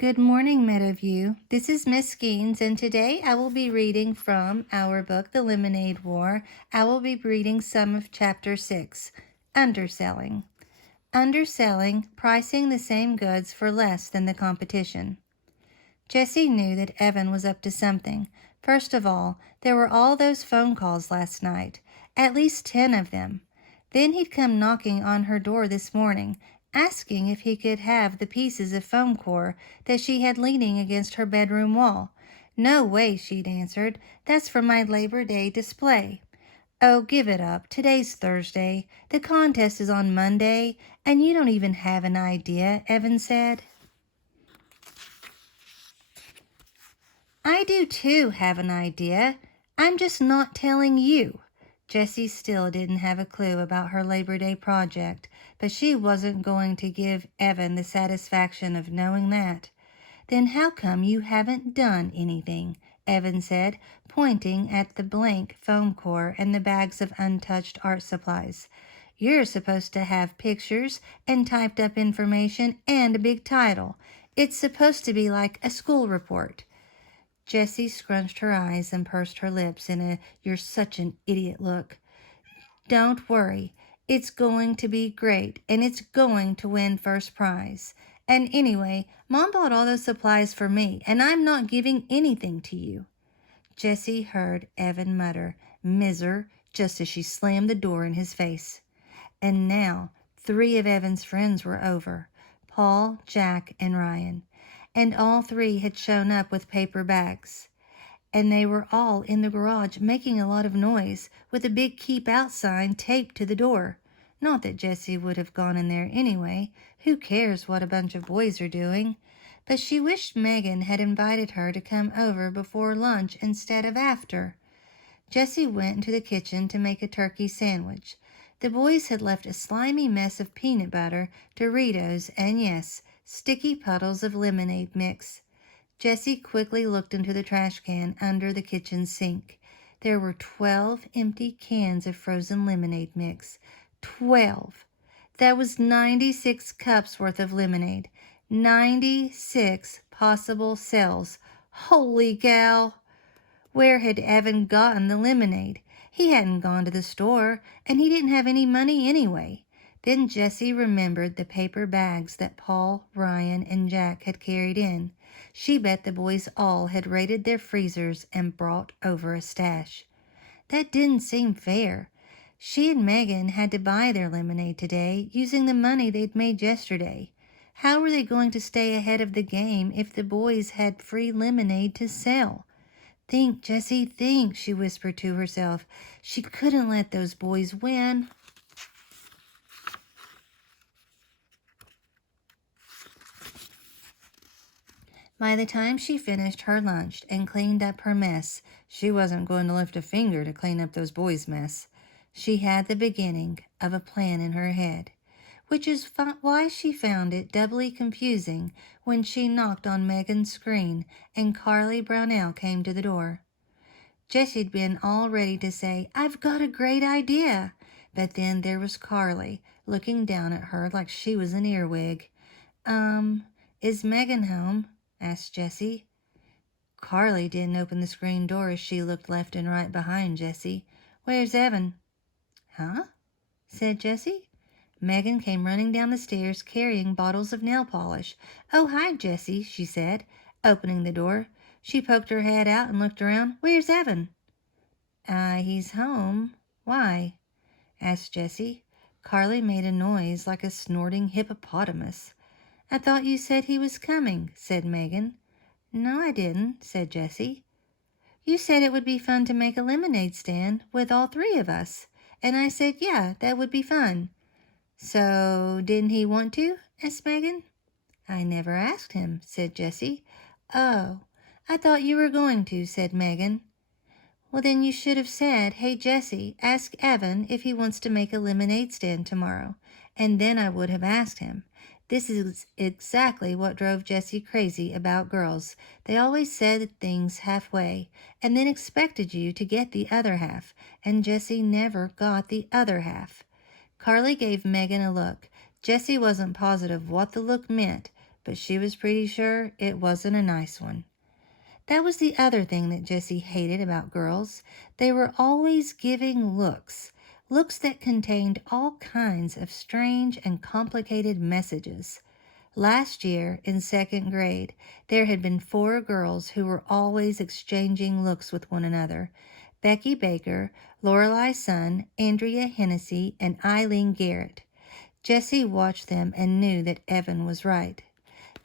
Good morning, Meadowview. This is Miss Skeens, and today I will be reading from our book, The Lemonade War. I will be reading some of Chapter 6, Underselling. Underselling, pricing the same goods for less than the competition. Jessie knew that Evan was up to something. First of all, there were all those phone calls last night, at least 10 of them. Then he'd come knocking on her door this morning, asking if he could have the pieces of foam core that she had leaning against her bedroom wall. No way, she'd answered. That's for my Labor Day display. Oh, give it up. Today's Thursday. The contest is on Monday, and you don't even have an idea, Evan said. I do too have an idea. I'm just not telling you. Jessie still didn't have a clue about her Labor Day project, but she wasn't going to give Evan the satisfaction of knowing that. Then how come you haven't done anything? Evan said, pointing at the blank foam core and the bags of untouched art supplies. You're supposed to have pictures and typed up information and a big title. It's supposed to be like a school report. Jessie scrunched her eyes and pursed her lips in a "you're such an idiot" look. Don't worry. It's going to be great, and it's going to win first prize. And anyway, Mom bought all those supplies for me, and I'm not giving anything to you. Jessie heard Evan mutter, "Miser," just as she slammed the door in his face. And now 3 of Evan's friends were over, Paul, Jack, and Ryan. And all 3 had shown up with paper bags. And they were all in the garage making a lot of noise with a big "Keep Out" sign taped to the door. Not that Jessie would have gone in there anyway. Who cares what a bunch of boys are doing? But she wished Megan had invited her to come over before lunch instead of after. Jessie went into the kitchen to make a turkey sandwich. The boys had left a slimy mess of peanut butter, Doritos, and yes, sticky puddles of lemonade mix. Jessie quickly looked into the trash can under the kitchen sink. There were 12 empty cans of frozen lemonade mix. 12! That was 96 cups worth of lemonade. 96 possible sales. Holy cow! Where had Evan gotten the lemonade? He hadn't gone to the store, and he didn't have any money anyway. Then Jessie remembered the paper bags that Paul, Ryan, and Jack had carried in. She bet the boys all had raided their freezers and brought over a stash. That didn't seem fair. She and Megan had to buy their lemonade today using the money they'd made yesterday. How were they going to stay ahead of the game if the boys had free lemonade to sell? Think, Jessie, think, she whispered to herself. She couldn't let those boys win. By the time she finished her lunch and cleaned up her mess, she wasn't going to lift a finger to clean up those boys' mess. She had the beginning of a plan in her head, which is why she found it doubly confusing when she knocked on Megan's screen and Carly Brownell came to the door. Jessie'd been all ready to say, "I've got a great idea," but then there was Carly, looking down at her like she was an earwig. Is Megan home?" asked Jessie. Carly didn't open the screen door as she looked left and right behind Jessie. "Where's Evan?" "Huh?" said Jessie. Megan came running down the stairs carrying bottles of nail polish. "Oh, hi, Jessie," she said, opening the door. She poked her head out and looked around. "Where's Evan?" He's home." "Why?" asked Jessie. Carly made a noise like a snorting hippopotamus. "I thought you said he was coming," said Megan. "No, I didn't," said Jessie. "You said it would be fun to make a lemonade stand with all 3 of us. And I said, yeah, that would be fun." "So didn't he want to?" asked Megan. "I never asked him," said Jessie. "Oh, I thought you were going to," said Megan. "Well, then you should have said, 'Hey, Jessie, ask Evan if he wants to make a lemonade stand tomorrow.' And then I would have asked him." This is exactly what drove Jessie crazy about girls. They always said things halfway and then expected you to get the other half, and Jessie never got the other half. Carly gave Megan a look. Jessie wasn't positive what the look meant, but she was pretty sure it wasn't a nice one. That was the other thing that Jessie hated about girls. They were always giving looks, looks that contained all kinds of strange and complicated messages. Last year, in second grade, there had been 4 girls who were always exchanging looks with one another: Becky Baker, Lorelei Sun, Andrea Hennessy, and Eileen Garrett. Jessie watched them and knew that Evan was right.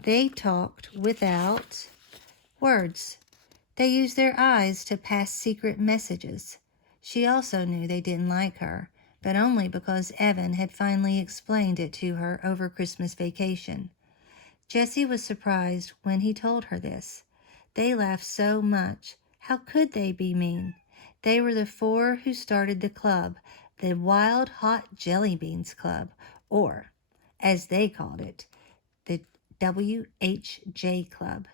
They talked without words. They used their eyes to pass secret messages. She also knew they didn't like her, but only because Evan had finally explained it to her over Christmas vacation. Jessie was surprised when he told her this. They laughed so much. How could they be mean? They were the 4 who started the club, the Wild Hot Jelly Beans Club, or, as they called it, the WHJ Club.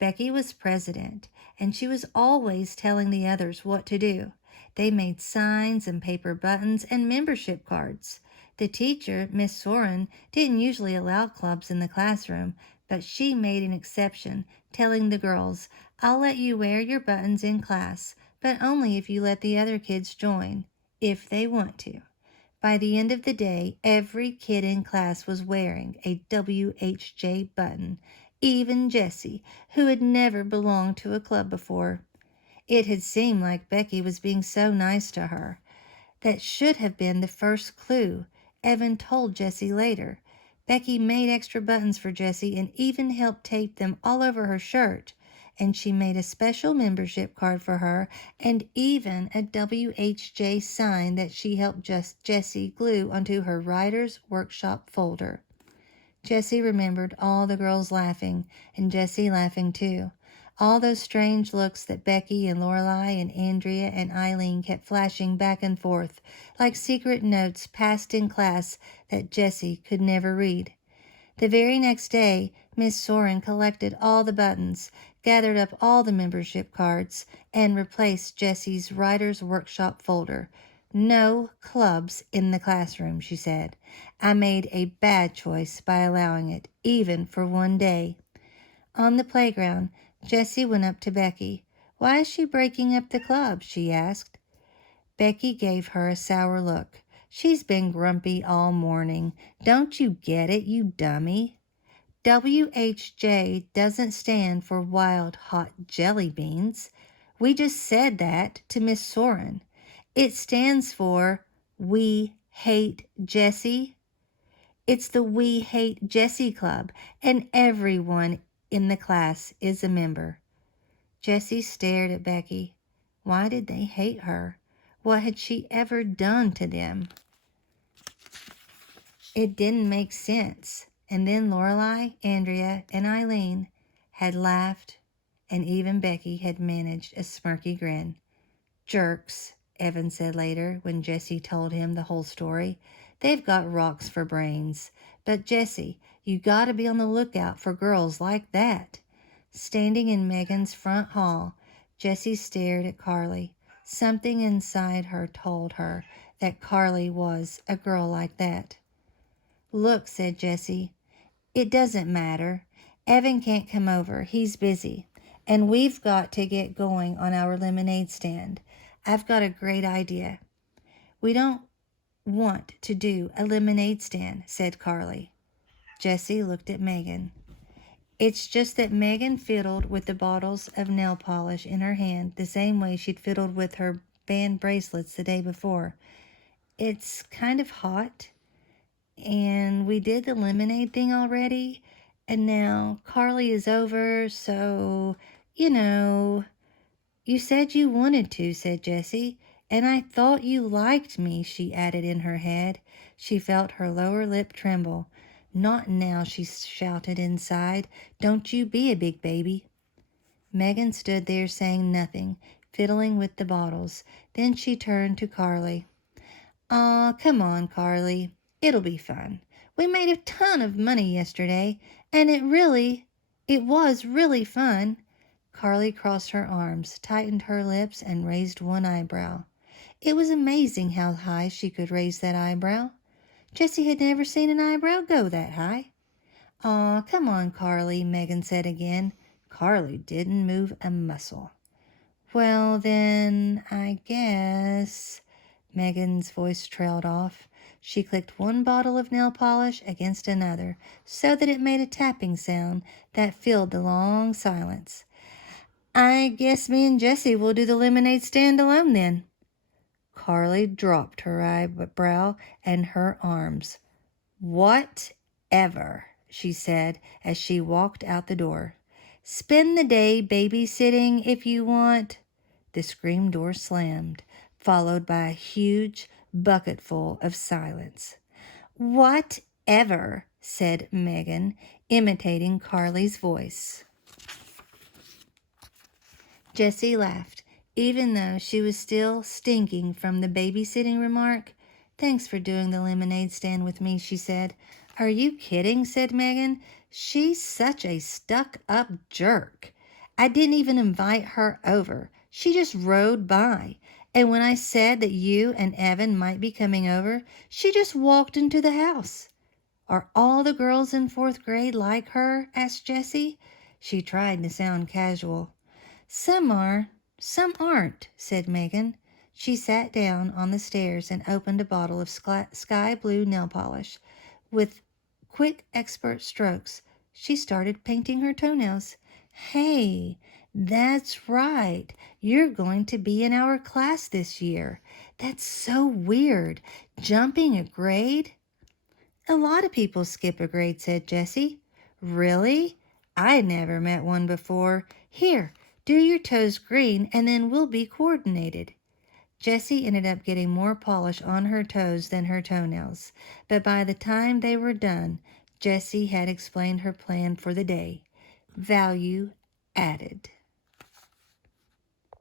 Becky was president, and she was always telling the others what to do. They made signs and paper buttons and membership cards. The teacher, Miss Soren, didn't usually allow clubs in the classroom, but she made an exception, telling the girls, "I'll let you wear your buttons in class, but only if you let the other kids join, if they want to." By the end of the day, every kid in class was wearing a WHJ button, even Jessie, who had never belonged to a club before. It had seemed like Becky was being so nice to her. That should have been the first clue, Evan told Jessie later. Becky made extra buttons for Jessie and even helped tape them all over her shirt. And she made a special membership card for her and even a WHJ sign that she helped Jessie glue onto her writer's workshop folder. Jessie remembered all the girls laughing, and Jessie laughing too. All those strange looks that Becky and Lorelei and Andrea and Eileen kept flashing back and forth, like secret notes passed in class that Jessie could never read. The very next day, Miss Soren collected all the buttons, gathered up all the membership cards, and replaced Jessie's writer's workshop folder. "No clubs in the classroom," she said. "I made a bad choice by allowing it, even for one day." On the playground, Jessie went up to Becky. "Why is she breaking up the club?" she asked. Becky gave her a sour look. "She's been grumpy all morning. Don't you get it, you dummy? WHJ doesn't stand for Wild Hot Jelly Beans. We just said that to Miss Soren. It stands for We Hate Jessie. It's the We Hate Jessie Club, and everyone in the class is a member." Jessie stared at Becky. Why did they hate her? What had she ever done to them? It didn't make sense. And then Lorelei, Andrea, and Eileen had laughed, and even Becky had managed a smirky grin. "Jerks," Evan said later when Jessie told him the whole story. "They've got rocks for brains. But Jessie, you gotta be on the lookout for girls like that." Standing in Megan's front hall, Jessie stared at Carly. Something inside her told her that Carly was a girl like that. "Look," said Jessie, "it doesn't matter. Evan can't come over. He's busy. And we've got to get going on our lemonade stand. I've got a great idea." "We don't want to do a lemonade stand," said Carly. Jessie looked at Megan. It's just that Megan fiddled with the bottles of nail polish in her hand the same way she'd fiddled with her band bracelets the day before. "It's kind of hot, and we did the lemonade thing already, and now Carly is over, so, you know." "You said you wanted to," said Jessie. "And I thought you liked me," she added in her head. She felt her lower lip tremble. "Not now," she shouted inside. "Don't you be a big baby." Megan stood there saying nothing, fiddling with the bottles. Then she turned to Carly. "Aw, come on, Carly. It'll be fun. We made a ton of money yesterday, and it was really fun." Carly crossed her arms, tightened her lips, and raised one eyebrow. It was amazing how high she could raise that eyebrow. Jessie had never seen an eyebrow go that high. Aw, come on, Carly, Megan said again. Carly didn't move a muscle. Well, then, I guess. Megan's voice trailed off. She clicked one bottle of nail polish against another so that it made a tapping sound that filled the long silence. I guess me and Jessie will do the lemonade stand alone then. Carly dropped her eyebrow and her arms. Whatever, she said as she walked out the door. Spend the day babysitting if you want. The screen door slammed, followed by a huge bucketful of silence. Whatever, said Megan, imitating Carly's voice. Jessie laughed, even though she was still stinking from the babysitting remark. Thanks for doing the lemonade stand with me, she said. Are you kidding? Said Megan. She's such a stuck-up jerk. I didn't even invite her over. She just rode by. And when I said that you and Evan might be coming over, she just walked into the house. Are all the girls in 4th grade like her? Asked Jessie. She tried to sound casual. Some are, some aren't, said Megan. She sat down on the stairs and opened a bottle of sky blue nail polish. With quick, expert strokes, she started painting her toenails. Hey, that's right. You're going to be in our class this year. That's so weird. Jumping a grade? A lot of people skip a grade, said Jessie. Really? I never met one before. Here, do your toes green and then we'll be coordinated. Jessie ended up getting more polish on her toes than her toenails, but by the time they were done, Jessie had explained her plan for the day. Value added.